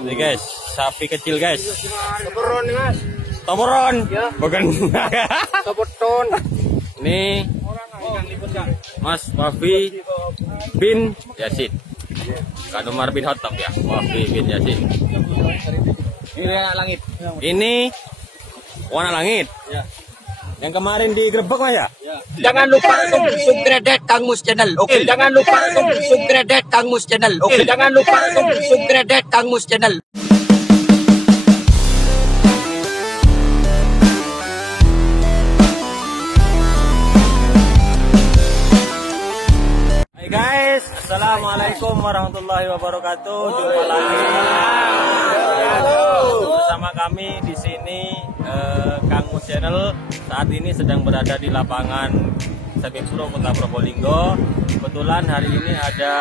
Ini guys, sapi kecil guys. Toporon nih mas. Toporon? Ya. Bukan. Topoton. Ini Mas Wafi bin Yasin. Kak Umar bin Khattab ya, Wafi bin Yasin. Ini warna langit. Ini warna langit. Ya. Yang kemarin digerebek Mas ya? Jangan lupa untuk subscribe Kang Mus Channel. Oke, jangan lupa untuk subscribe Kang Mus Channel. Oke, jangan lupa untuk subscribe Kang Mus Channel. Hai guys, assalamualaikum warahmatullahi wabarakatuh. Jumpa lagi bersama kami di sini Kang Mus Channel. Saat ini sedang berada di lapangan Semipro Kota Probolinggo. Kebetulan hari ini ada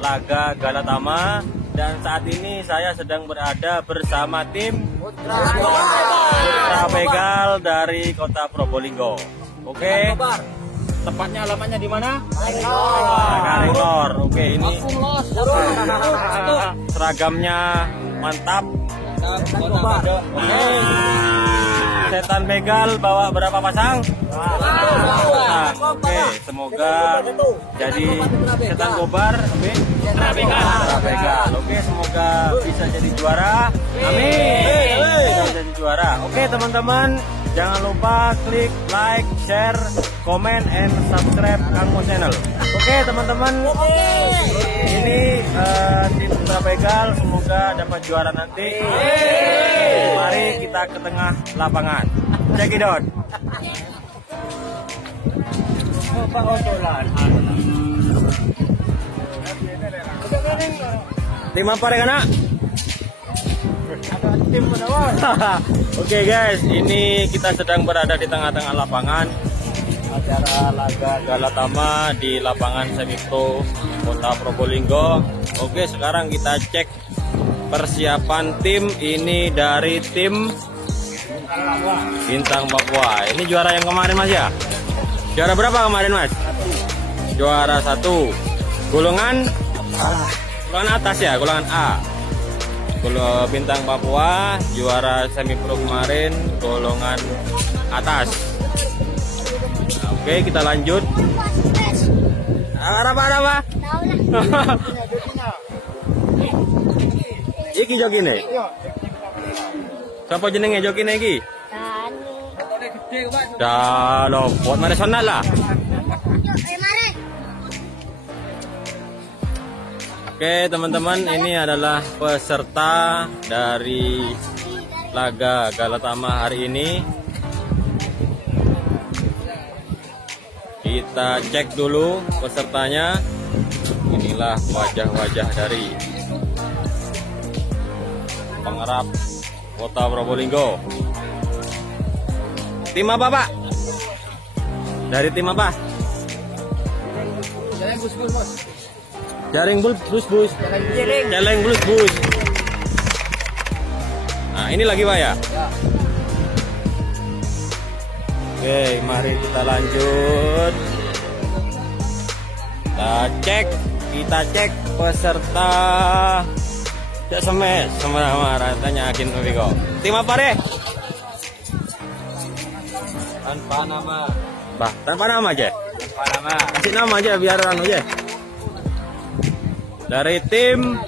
laga Galatama dan saat ini saya sedang berada bersama tim Putra Begal dari Kota Probolinggo. Oke. Tepatnya alamatnya di mana? Karenglor. Oke, ini seragamnya mantap. Oke. Setan begal bawa berapa pasang? Nah, oke, semoga jadi setan gobar. Oke. Begal. Oke, semoga bisa jadi juara. Amin. Bisa jadi juara. Oke, teman-teman, jangan lupa klik like, share, comment, and subscribe Kang Mus Channel. Oke, teman-teman. Ini tim Putra Begal semoga dapat juara nanti. Mari kita ke tengah lapangan. Check it out. Tim apa deh kana? Oke guys, ini kita sedang berada di tengah-tengah lapangan acara laga Galatama di lapangan Semipro Kota Probolinggo. Oke, sekarang kita cek persiapan tim. Ini dari tim Bintang Papua. Ini juara yang kemarin Mas ya? Juara berapa kemarin Mas? Juara 1. Golongan atas ya, golongan A. Kalau Bintang Papua juara Semipro kemarin golongan atas. Oke, kita lanjut. Apa? Iki jogine. Siapa jenenge jogine iki? Dah lo, buat mari sana lah. Oke teman-teman, ini adalah peserta dari laga Galatama hari ini. Kita cek dulu pesertanya. Inilah wajah-wajah dari pengarap Kota Probolinggo. Tim apa Pak? Dari tim apa? Jaring Bulus Bus. Jaring Bulus Bus. Nah, ini lagi Pak ya? Oke, mari kita lanjut. Kita cek peserta. Cek sama ratanya akin kok. Tim apa deh? Tanpa nama. Bah, tanpa nama aja. Tanpa nama. Kasih nama aja biar anu aja. Dari tim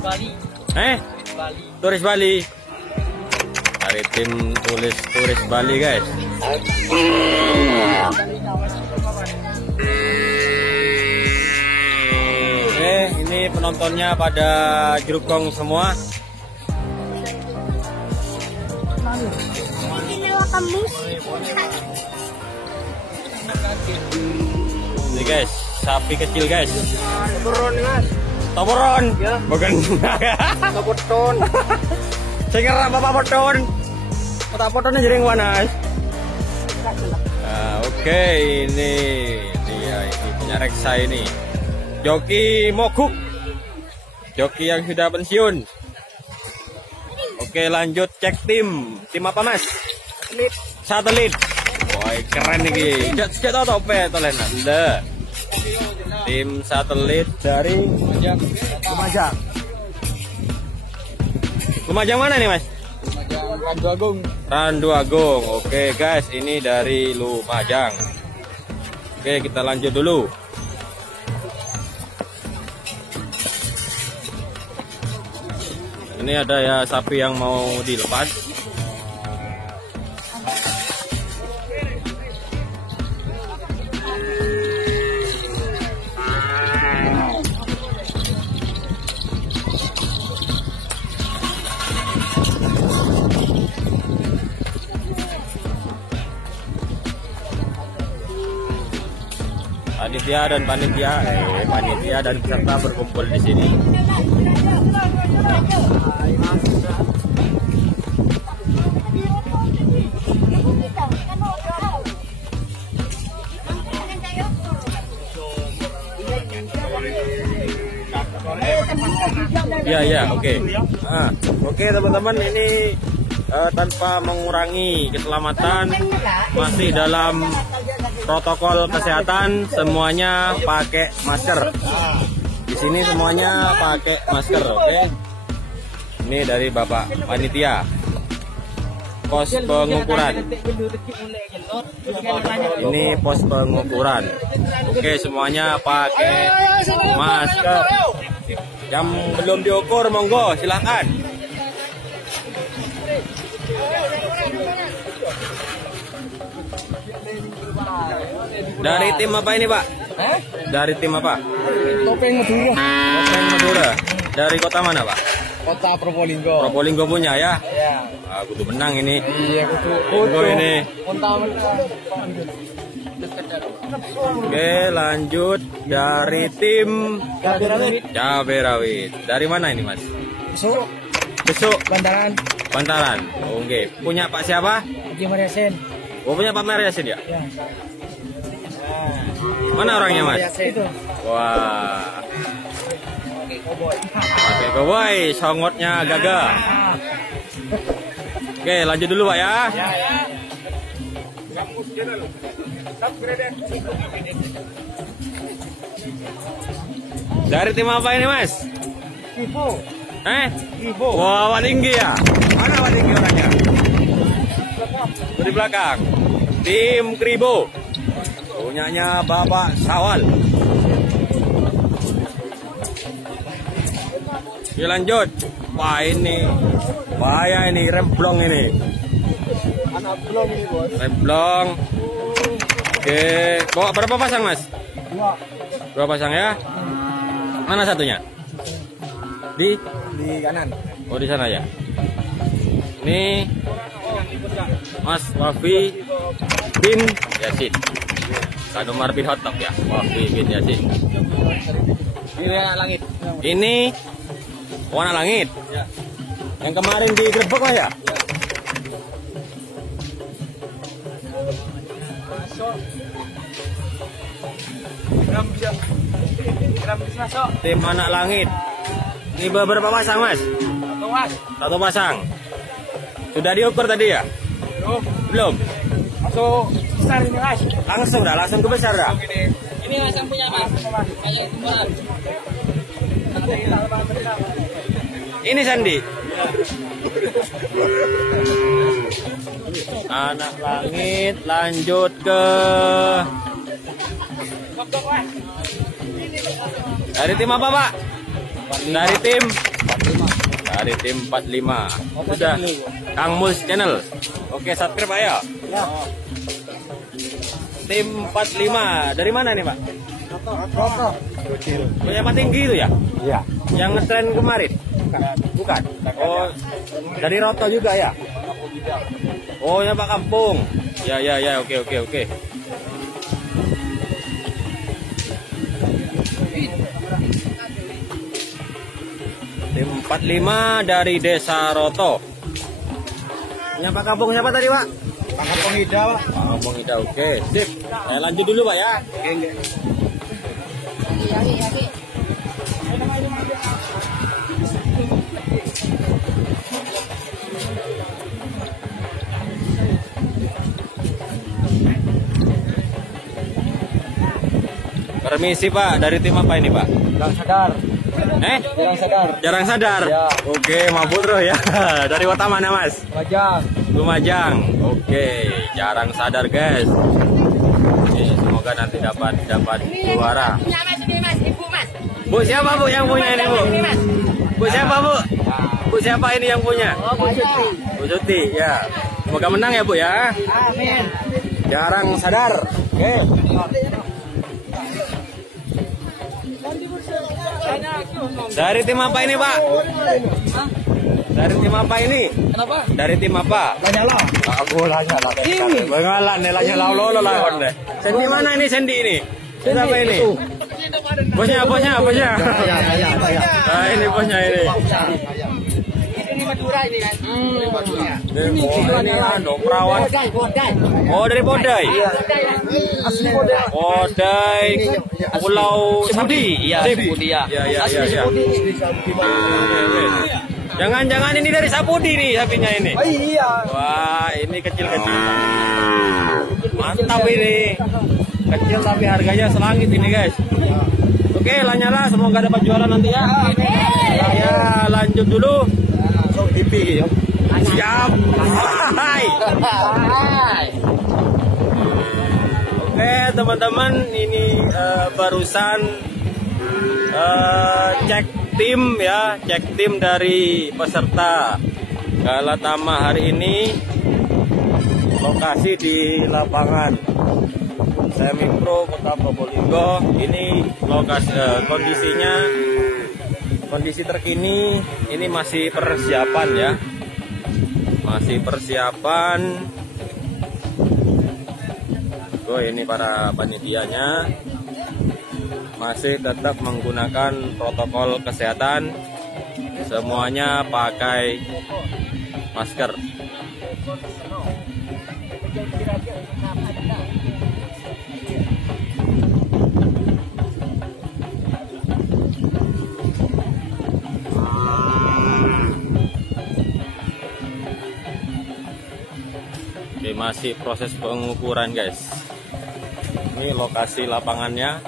Bali. Turis Bali. Dari tim turis Bali guys. Oke, ini penontonnya pada jerukong semua. Ini guys, sapi kecil guys. Toporon nih mas. Toporon? Ya. Bukan. Topoton. Saya kira bapak poton. Kota potonnya jering wanas. Nah, oke, ini dia ini punya reksa ini. Joki Moguk. Joki yang sudah pensiun. Oke, lanjut cek tim. Tim apa Mas? Satelit. Woi, keren nih. Cek atau apa tolen? Tim satelit dari Lumajang. Lumajang mana nih Mas? Randu Agung. Randu Agung. Oke guys, ini dari Lumajang. Oke, kita lanjut dulu. Ini ada ya sapi yang mau dilepas. Panitia dan peserta berkumpul di sini. Ya, oke. Oke teman-teman, ini tanpa mengurangi keselamatan, masih dalam protokol kesehatan, semuanya pakai masker. Di sini semuanya pakai masker, oke? Ini dari Bapak Panitia. Pos pengukuran. Ini pos pengukuran. Oke, semuanya pakai masker. Yang belum diukur, monggo silahkan. Dari tim apa ini Pak? Dari tim apa? Topeng Madura. Topeng Madura. Dari kota mana Pak? Kota Probolinggo. Probolinggo punya ya? Iya. Kudu menang ini. Iya, Probolinggo ini. Oke, lanjut dari tim Cabai Rawit. Dari mana ini Mas? Besok. Bantaran. Oke. Punya Pak siapa? Haji Mariasin. Oh, punya Pak Mariasin ya? Ya. Mana orangnya Mas? Itu. Wah. Oke, koboi, songotnya gagah. Oke, lanjut dulu Pak ya. Dari tim apa ini Mas? Ibu. Ibu. Wah, Wadinggi ya? Mana Wadinggi orangnya? Di belakang. Tim Kribo. Punyanya Bapak Sawal. Oke, lanjut. Wah, ini bahaya ini, remblong ini. Anak blong ini, Bos. Remblong. Oke, bawa berapa pasang Mas? Dua pasang ya. Mana satunya? Di kanan. Oh, di sana ya. Ini Mas Wafi bin Yasin. Kak Umar bin Khattab ya. Wafi bin Yasin. Ini anak langit. Ini warna langit. Ya. Yang kemarin digerebek Mas ya? Tim anak langit. Ini beberapa pasang Mas? Satu pasang. Sudah diukur tadi ya? Belum. Masuk besar ini, Mas. Langsung ke besar dah. Ini yang punya Mas. Kayak timbulan. Ini Sandi. Anak langit, lanjut ke dari tim apa Pak? Dari tim 45. Sudah. Kang Mus Channel. Oke, subscribe Pak ya. Tim 45. Dari mana nih Pak? Punya Pak Tinggi itu ya? Iya. Yang ngetren kemarin? Bukan. Oh, dari Roto juga ya? Oh, ya Pak Kampung. Ya, oke. Tim 45 dari Desa Roto. Punya Pak Kampung siapa tadi Pak? Pak Kampung Ida, Pak. Pak Kampung Ida, oke. Sip. Saya lanjut dulu Pak ya. Oke. Permisi Pak, dari tim apa ini Pak? Gang Sadar. Jarang sadar. Jarang sadar. Ya. Oke, mabuk terus ya. Dari kota mana, Mas? Wajah. Lumajang. Oke, jarang sadar, guys. Oke, semoga nanti dapat juara. Punya Mas, ini Mas, Ibu Mas. Bu, siapa Bu yang punya ini, Bu? Ini Mas. Bu siapa, Bu? Bu siapa ini yang punya? Oh, Bu Suti. Bu Suti, ya. Semoga menang ya, Bu ya. Amin. Jarang sadar. Oke. Dari tim apa ini, Pak? Dari tim apa ini? Kenapa? Dari tim apa? Lanyala. Aku Lanyala. Bengalan nih Lanyala lo lawan deh. Sendi mana ini Sendi ini? Siapa ini? Bosnya. Nah, ini bosnya ini. Ini Madura ini kan. Ini anu perawan. Oh, dari Podai. Asli model. Podai Pulau Sapudi. Iya, Sapudi ya. Ya. Jangan-jangan ini dari Sapudi nih sapinya ini. Oh iya. Wah, ini kecil-kecil. Mantap ini. Kecil tapi harganya selangit ini, guys. Oke, Lanyala, semoga dapat juara nanti ya. Saya lanjut dulu. TV. Siap. Hai. Oke, teman-teman, ini barusan cek tim dari peserta Galatama hari ini. Lokasi di lapangan Semi Pro Kota Probolinggo. Ini lokasi kondisi terkini. Ini masih persiapan ya, masih persiapan. Ini para panitianya masih tetap menggunakan protokol kesehatan, semuanya pakai masker. Oke, masih proses pengukuran, guys. Ini lokasi lapangannya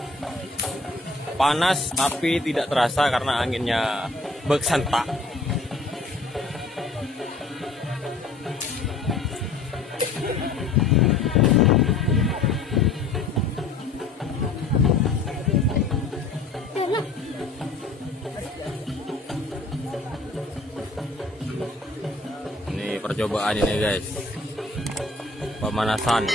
panas tapi tidak terasa karena anginnya bersentak. Ini percobaan ini, guys. Pemanasan.